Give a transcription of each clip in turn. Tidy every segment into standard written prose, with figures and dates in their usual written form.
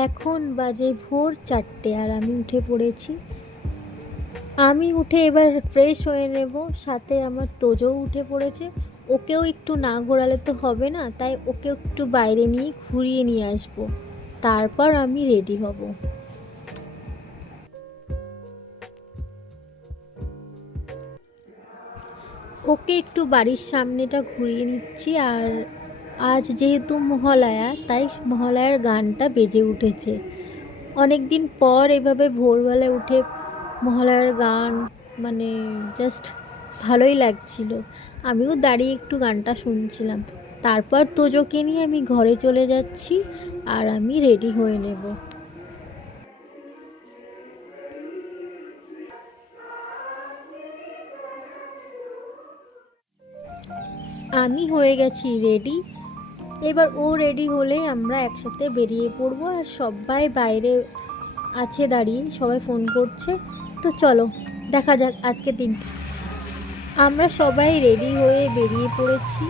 এখন বাজে ভোর 4টে আর আমি উঠে পড়েছি। আমি উঠে এবার ফ্রেশ হয়ে নেব, সাথে আমার তোজও উঠে পড়েছে। ওকেও একটু না ঘোরালে তো হবে না, তাই ওকেও একটু বাইরে নিয়ে ঘুরিয়ে নিয়ে আসবো, তারপর আমি রেডি হব। ওকে একটু বাড়ির সামনেটা ঘুরিয়ে নিচ্ছি। আর আজ যেহেতু মহালয়া, তাই মহালয়ার গানটা বেজে উঠেছে। অনেক দিন পর এভাবে ভোরবেলায় উঠে মহালয়ার গান, মানে জাস্ট ভালোই লাগছিল। আমিও দাঁড়িয়ে একটু গানটা শুনছিলাম। তারপর তোজোকে নিয়ে আমি ঘরে চলে যাচ্ছি আর আমি রেডি হয়ে নেব। আমি হয়ে গেছি রেডি। এবার ও রেডি হলে আমরা একসাথে বেরিয়ে পড়বো। আর সবাই বাইরে আছে দাঁড়িয়ে, সবাই ফোন করছে। তো চলো দেখা যাক আজকের দিন। আমরা সবাই রেডি হয়ে বেরিয়ে পড়েছি।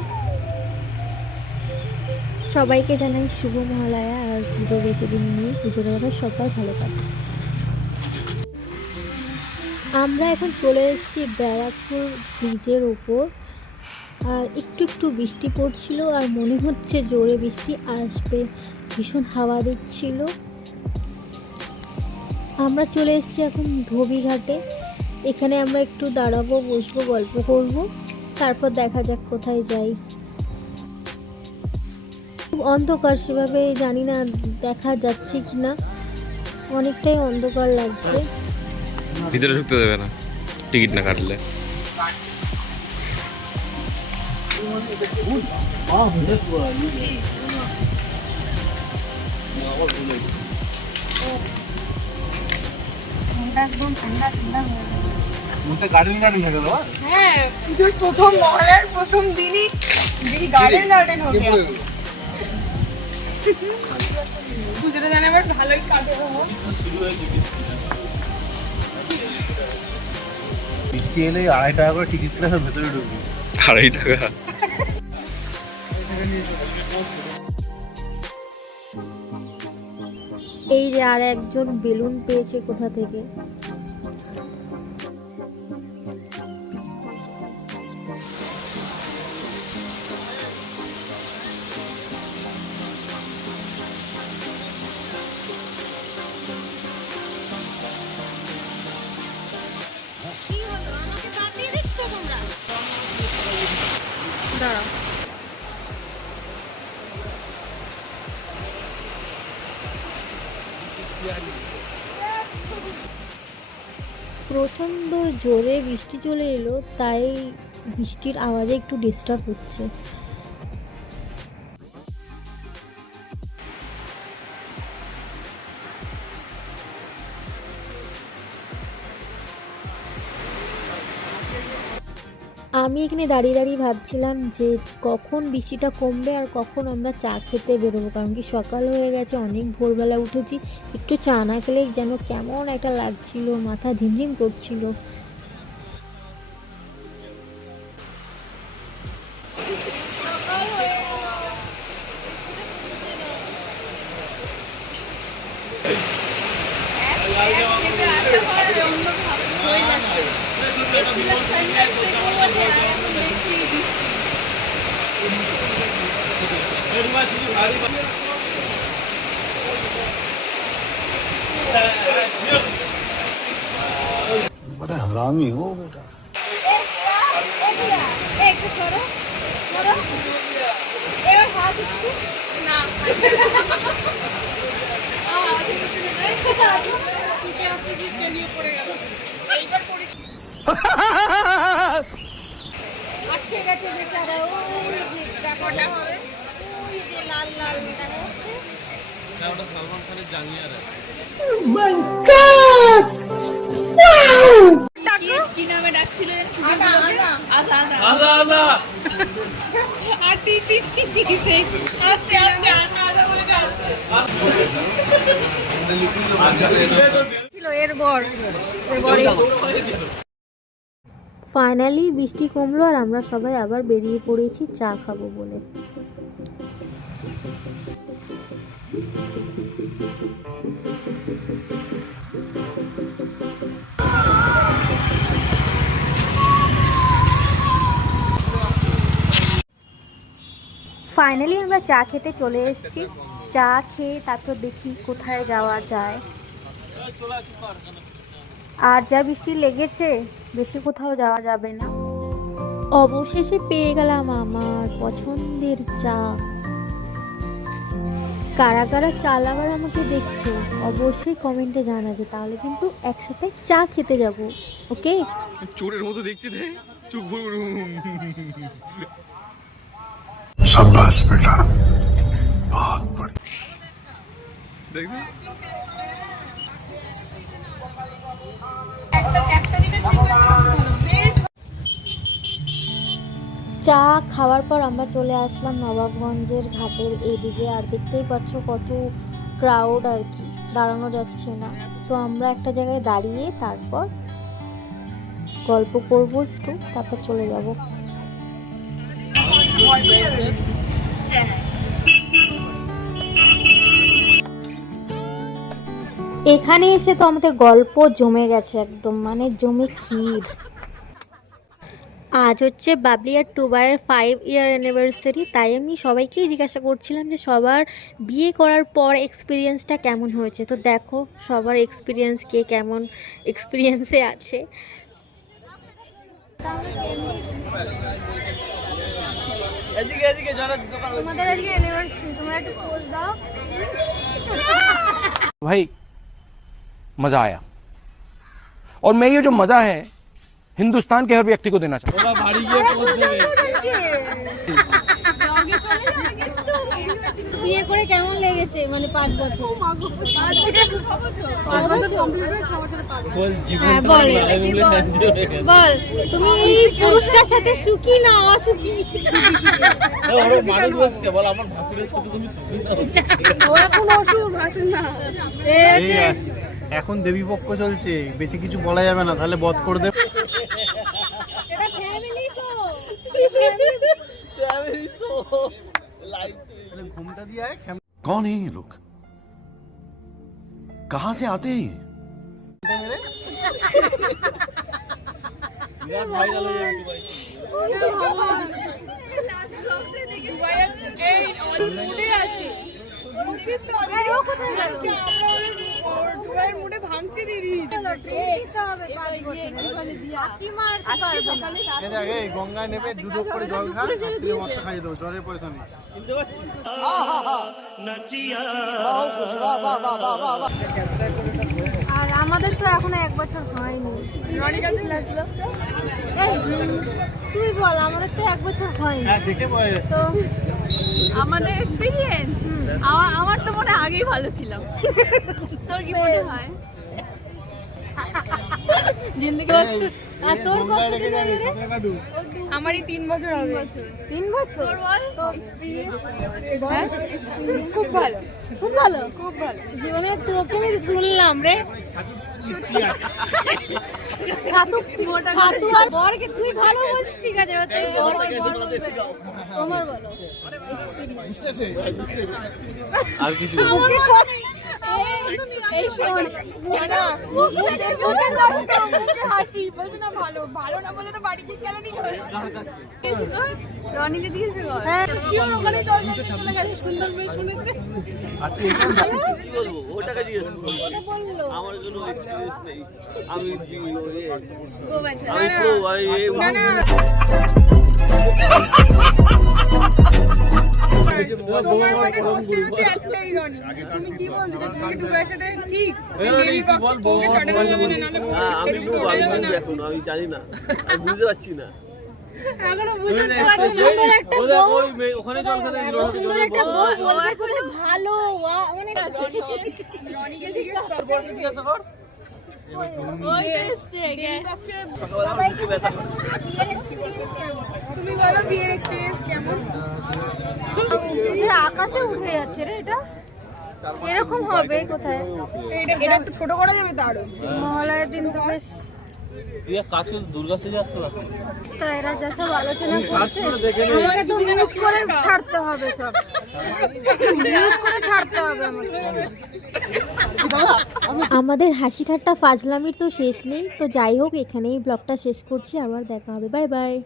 সবাইকে জানাই শুভ মহালয়া। আর পুজো বেশি দিন নিয়ে পুজোটা যেন সবাই ভালো কাটে। আমরা এখন চলে এসেছি ব্যারাকপুর ব্রিজের উপর। আর একটু একটু বৃষ্টি পড়ছিল আর মনে হচ্ছে জোরে বৃষ্টি আসবে, ভীষণ হাওয়া দিচ্ছিল। আমরা চলে এসেছি এখন ধোবিঘাটে। এখানে আমরা একটু দাঁড়াবো, বসবো, গল্প করব, তারপর দেখা যাক কোথায় যাই। খুব অন্ধকার, সেভাবে জানি না দেখা যাচ্ছে কি না, অনেকটাই অন্ধকার লাগছে। ভিতরে ঢুকতে দেবে না টিকিট না কাটলে। হ্যাঁ, পুজোর প্রথম মহলার প্রথম দিনই গার্ডেন গার্ডেন হয়ে গেল। পুজোটা জানে আবার ভালোই কাটে। বৃষ্টি এলে 2.5 টাকা করে টিকিট কেটে ভেতরে ঢুকবি। 2.5 টাকা? এই যে আর একজন বেলুন পেয়েছে কোথা থেকে। দাঁড়াও, প্রচণ্ড জোরে বৃষ্টি চলে এলো, তাই বৃষ্টির আওয়াজে একটু ডিস্টার্ব হচ্ছে। আমি এখানে দাঁড়িয়ে দাঁড়িয়ে ভাবছিলাম যে কখন বৃষ্টিটা কমবে আর কখন আমরা চা খেতে বেরোবো, কারণ কি সকাল হয়ে গেছে, অনেক ভোরবেলা উঠেছি। একটু চা না খেলে যেন কেমন একটা লাগছিল, মাথা ঝিমঝিম করছিল। बड़ा हरामी हो बेटा। কি নামে ডাকছিলেন? আদা আর টিটি সেই আচ্ছা বলে ছিল এর বর। ফাইনালি বৃষ্টি কমলো আর আমরা সবাই আবার বেরিয়ে পড়েছি চা খাবো বলে। ফাইনালি আমরা চা খেতে চলে এসেছি। চা খেয়ে তারপর দেখি কোথায় যাওয়া যায়। আর যা বৃষ্টি লেগেছে, বেশি কোথাও যাওয়া যাবে না। অবশেষে পেয়ে গেলাম আমার পছন্দের চা। কারা কারা চা লাভার আমাকে দেখছো অবশ্যই কমেন্টে জানাবে, তাহলে কিন্তু একসাথে চা খেতে যাব। ওকে, চোরের মতো দেখছি রে, চুপ शाबाश बेटा बहुत बढ़िया। দেখবি চা খাওয়ার পর আমরা চলে আসলাম নবাবগঞ্জের ঘাটের এইদিকে। আর দেখতেই পাচ্ছ কত ক্রাউড আর কি, দাঁড়ানো যাচ্ছে না। তো আমরা একটা জায়গায় দাঁড়িয়ে তারপর গল্প করবো একটু, তারপর চলে যাব। এখানে এসে তো আমাদের গল্প জমে গেছে একদম, মানে জমে ক্ষীর। আজ হচ্ছে বাবলি আর টুবাইয়ের 5 ইয়ার অ্যানিভার্সারি, তাই আমি সবাইকেই জিজ্ঞাসা করছিলাম যে সবার বিয়ে করার পর এক্সপিরিয়েন্সটা কেমন হয়েছে। তো দেখো সবার এক্সপিরিয়েন্স কে কেমন এক্সপিরিয়েন্সে আছে। তোমাদের আজকে অ্যানিভার্সারি, তোমরা একটু পোজ দাও। भाई मजा आया और मैं ये जो मजा है हिंदुस्तान के हर व्यक्ति को देना चाहता हूँ। বিয়ে করে কেমন লেগেছে, মানে 5 বছর? হ্যাঁ বল বল, তুমি এই পুরুষটার সাথে সুখী না অসুখী? এখন দেবী পক্ষ চলছে, বেশি কিছু বলা যাবে না, তাহলে বধ করে দেবে। ঘুমটা দিয়ে আয়, कौन है ये लोग, कहाँ से आते हैं ये? গঙ্গা নেবে, দুটো করে জল খা, মশলা খাইয়ে দেবো, জলের পয়সা নেই। আর আমাদের তো এখনো 1 বছর হয়নি। তুই বল, আমাদের তো 1 বছর হয়নি। হ্যাঁ, দেখে বোঝা যাচ্ছে। তো আমাদের এক্সপিরিয়েন্স আমার তো মনে হয় আগেই ভালো ছিলাম। তোর কি মনে হয়? জিন্দেগি আর তোর কত দিন আগে রে? আমারই 3 বছর হবে। 3 বছর? তোর বল? হ্যাঁ? খুব ভালো, খুব ভালো। খুব ভালো। জীবনে তোকে আমি শুনলাম রে। খাতু আর বরকে তুই ভালো বলছিস, ঠিক আছে, তুই বর তোমার বলো আর কিছু এই শোন, মুখে হাসি বলছে না, ভালো ভালো না বলে তো বাড়ি গিয়ে কেন নিয়ে রনিকে দিয়েছে ঘর। হ্যাঁ, ওখানে চলে গেছে, সুন্দর মেয়ে শুনেছে। আর তুই এখানে বলবো ওটাকে জিজ্ঞেস করবো বললো আমার কোনো এক্সপিরিয়েন্স নেই আমি ও বাচ্চা আমি না, প্রো ভাই না না তোমার মানে কোশ্চেন হচ্ছে একটাই রনি, তুমি কি বলছো? তুমি কি ডুবের সাথে ঠিক? কি বলবো? চটে বলতে বলে না আমি প্রো আমি এখন আমি জানি না, আমি বুঝতে পারছি না। এখনো বুঝতে পারছো? সুন্দর একটা বউ, ওখানে জল খেতে সুন্দর একটা বউ বলবে করে ভালো, মানে রনিকে জিজ্ঞেস কর। ওই এসছে পক্ষে তুমি বলো বিয়ের এক্সপেরিয়েন্স কেমন? আকাশে উঠে যাচ্ছে রে, এটা এরকম হবে কোথায়? এটা একটু ছোট করা যাবে তো আরো। মহালয়ার দিন তো বেশ, দুর্গা সেজে আসতে তা এরা যা সব আলোচনা করছে আমাকে তো মিস করে ছাড়তে হবে সব। মিউট করে ছাড়তে হবে আমাকে। আমাদের হাসি ঠাট্টা ফাজলামির তো শেষ নেই। তো যাই হোক, এখানেই ব্লগটা শেষ করছি। আবার দেখা হবে, বাই বাই।